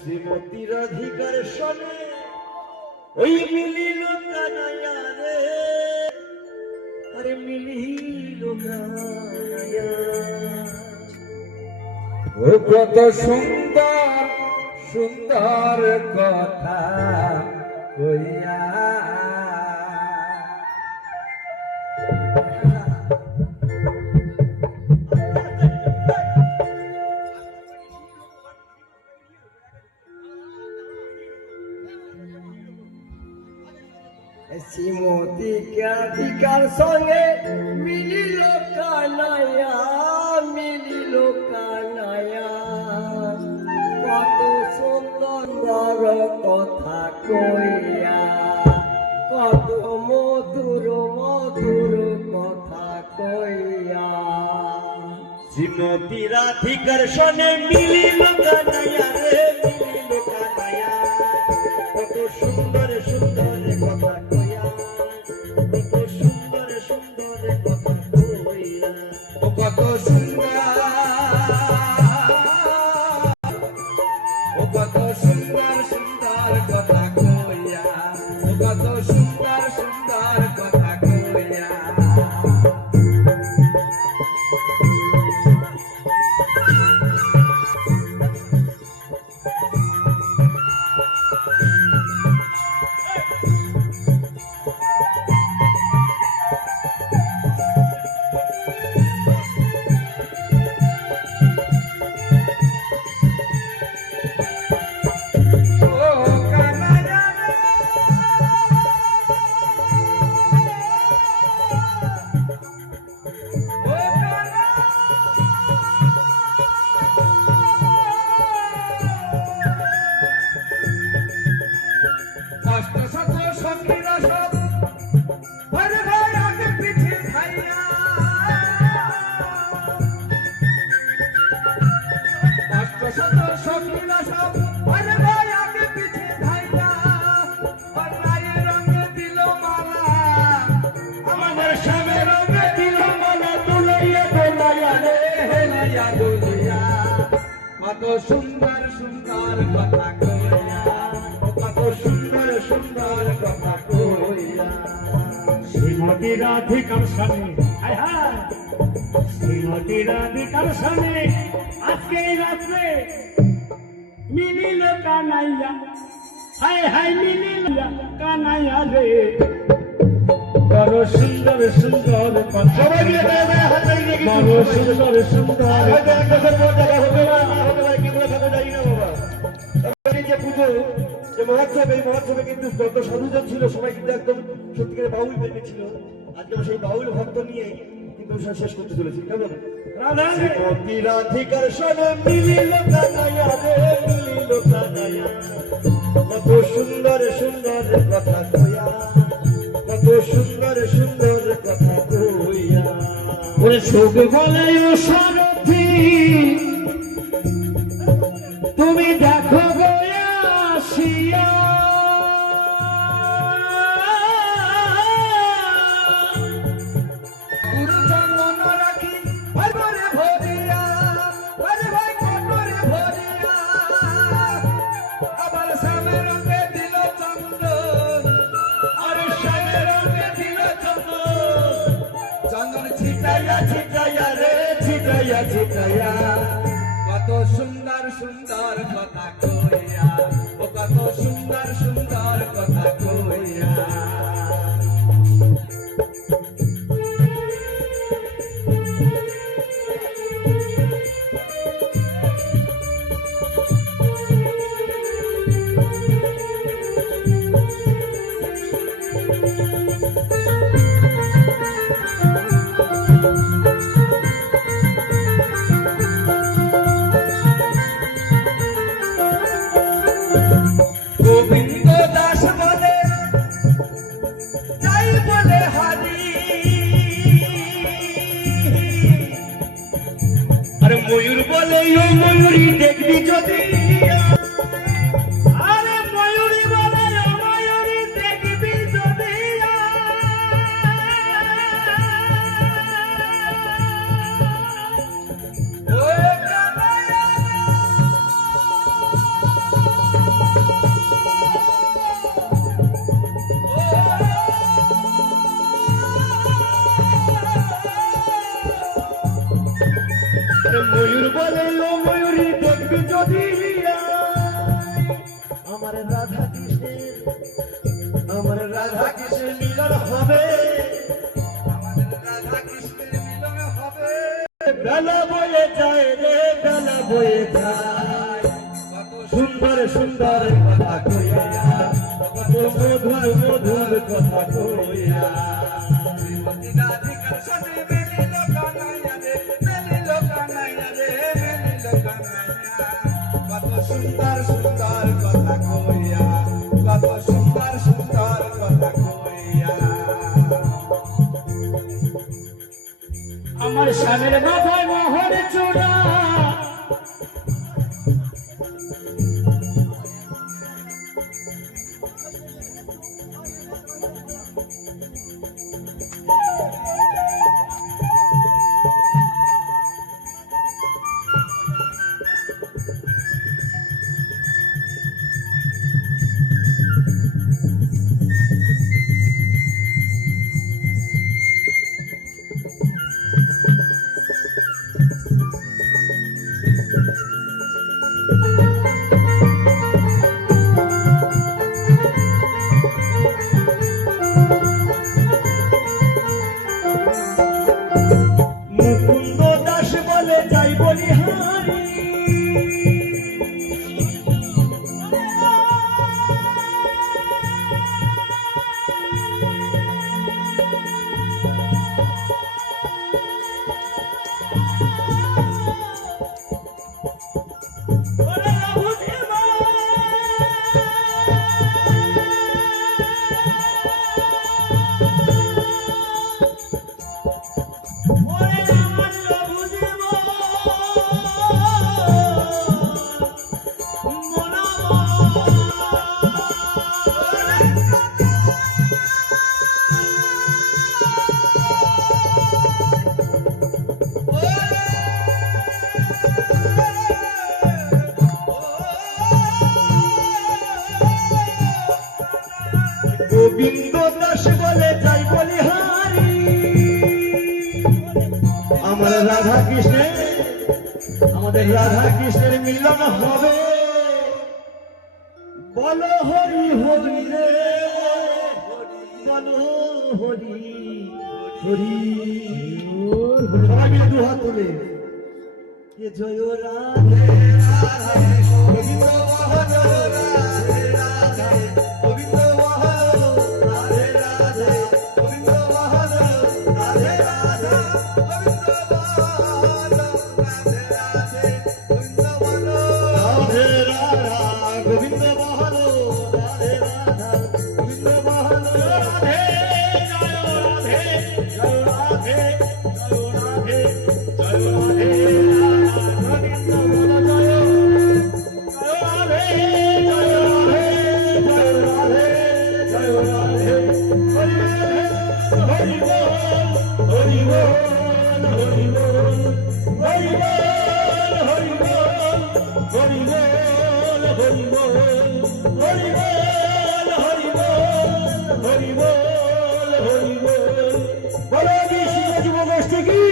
শ্রীমতীর অধিকার শোনে ওই মিলিল কানাইয়া রে, আরে মিলিল কানাইয়া। ও কত সুন্দর সুন্দর কথা কইয়া শ্রীমতীকে অধিকার সঙ্গে মিলিল কানাইয়া, মিলিল কানাইয়া। কত সুন্দর কথা কইয়া, কত মধুর মধুর কথা কইয়া। শ্রীমতীর অধিকার সঙ্গে মিলিল কানাইয়া রে, মিলিল কানাইয়া। কত সুন্দর সুন্দর কথা কইয়া, কত সুন্দর সুন্দর কথা কইয়া। ও কত সুন্দর, ও কত সুন্দর সুন্দর কথা কইয়া, ও কত সুন্দর সুন্দর কথা কইয়া। কত সুন্দর সুন্দর কথা কইয়া, কত সুন্দর সুন্দর কথা কইয়া। শ্রীমতীর অধিকার শোনে, হায় হায় শ্রীমতীর অধিকার শোনে আজকে এই রাত্রে মিলিল কানাইয়া, হায় হায় মিলিল কানাইয়া রে। বড় সুন্দর সুন্দর কথা, বড় সুন্দর সুন্দর মহোৎসবে কিন্তু যত সাধুজন ছিল সবাই কিন্তু একদম সত্যিকারের বাউল প্রেমী ছিল। আজকে আমরা সেই বাউল ভক্ত নিয়ে কিন্তু অনুষ্ঠান শেষ করতে চলেছি। কেমন শ্রীমতী রাধিকার সনে মিলিল কানাইয়া রে, মিলিল কানাইয়া, কত সুন্দর সুন্দর কথা কইয়া, কত সুন্দর সুন্দর কথা কইয়া। ওরে শোক বলে ও সারথি তুমি দেখো গয়াসিয়া, গুরুচরণ রাখি ভাই বলে ভরিয়া, আরে ভাই কটরে ভরিয়া, আবার শ্যামের রঙে দিল চন্দন, আরে শ্যামের রঙে দিল চন্দন, চন্দন ছিটাইয়া ছিটাইয়া রে, ছিটাইয়া ছিটাইয়া, কত সুন্দর সুন্দর কথা কইয়া, ও কত সুন্দর সুন্দর কথা কইয়া। গোবিন্দ দাস বলে যাই বলে হারি, আরে ময়ূর বলে ও ময়ূরী দেখবি যদি, আরে ময়ূরী বলে ও ময়ূরী দেখবি যদি, ও কানাইয়া আরে ময়ূর বলে ও ময়ূরী দেখবি যদি, আমার রাধা কৃষ্ণের, আমার রাধা কৃষ্ণের মিলন হবে, আমাদের রাধা কৃষ্ণের মিলন হবে। বেলা বয়ে যায় রে, বেলা বয়ে যায়, কত সুন্দর সুন্দর কথা কইয়া, কত মধুর মধুর কথা কইয়া। শ্রীমতী রাধিকার সনে মিলিল কানাইয়া রে, মিলিল কানাইয়া রে, মিলিল কানাইয়া, কত সুন্দর সুন্দর কথা কইয়া, কত সুন্দর সুন্দর কথা কইয়া। আমার স্বামীর মাথায় মোহর চূড়া, মুকুন্দ দাস বলে যাই বলি হারি, গোবিন্দ দাস বলে যাই বলি হারি, আমার রাধা কৃষ্ণের, আমাদের রাধা কৃষ্ণের মিলন হবে, বলো হরি হরি রে, বলো হরি হরি। সবাই মিলে দু হাত তুলে জয় রাধে রাধে গোবিন্দ মোহন রাধে রাধে। হরি বল হরি বল হরি বল হরি বল হরি বল হরি বল বলো কৃষ্ণ যুবগোষ্ঠী কি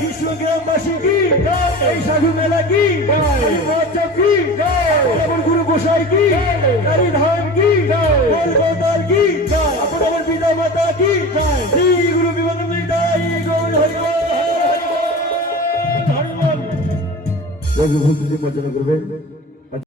কৃষ্ণ গ্রামবাসী কি এই সাধু মেলা কি মহোৎসব কি আমার গুরু গোসাই কি কালী ধাম কি কলকাতার কি আপন আমার পিতা মাতা কি শ্রী গুরু বিবেকানন্দ গৌর হরি বল হরি বল রঘুভূতি নিমজ্জন করবে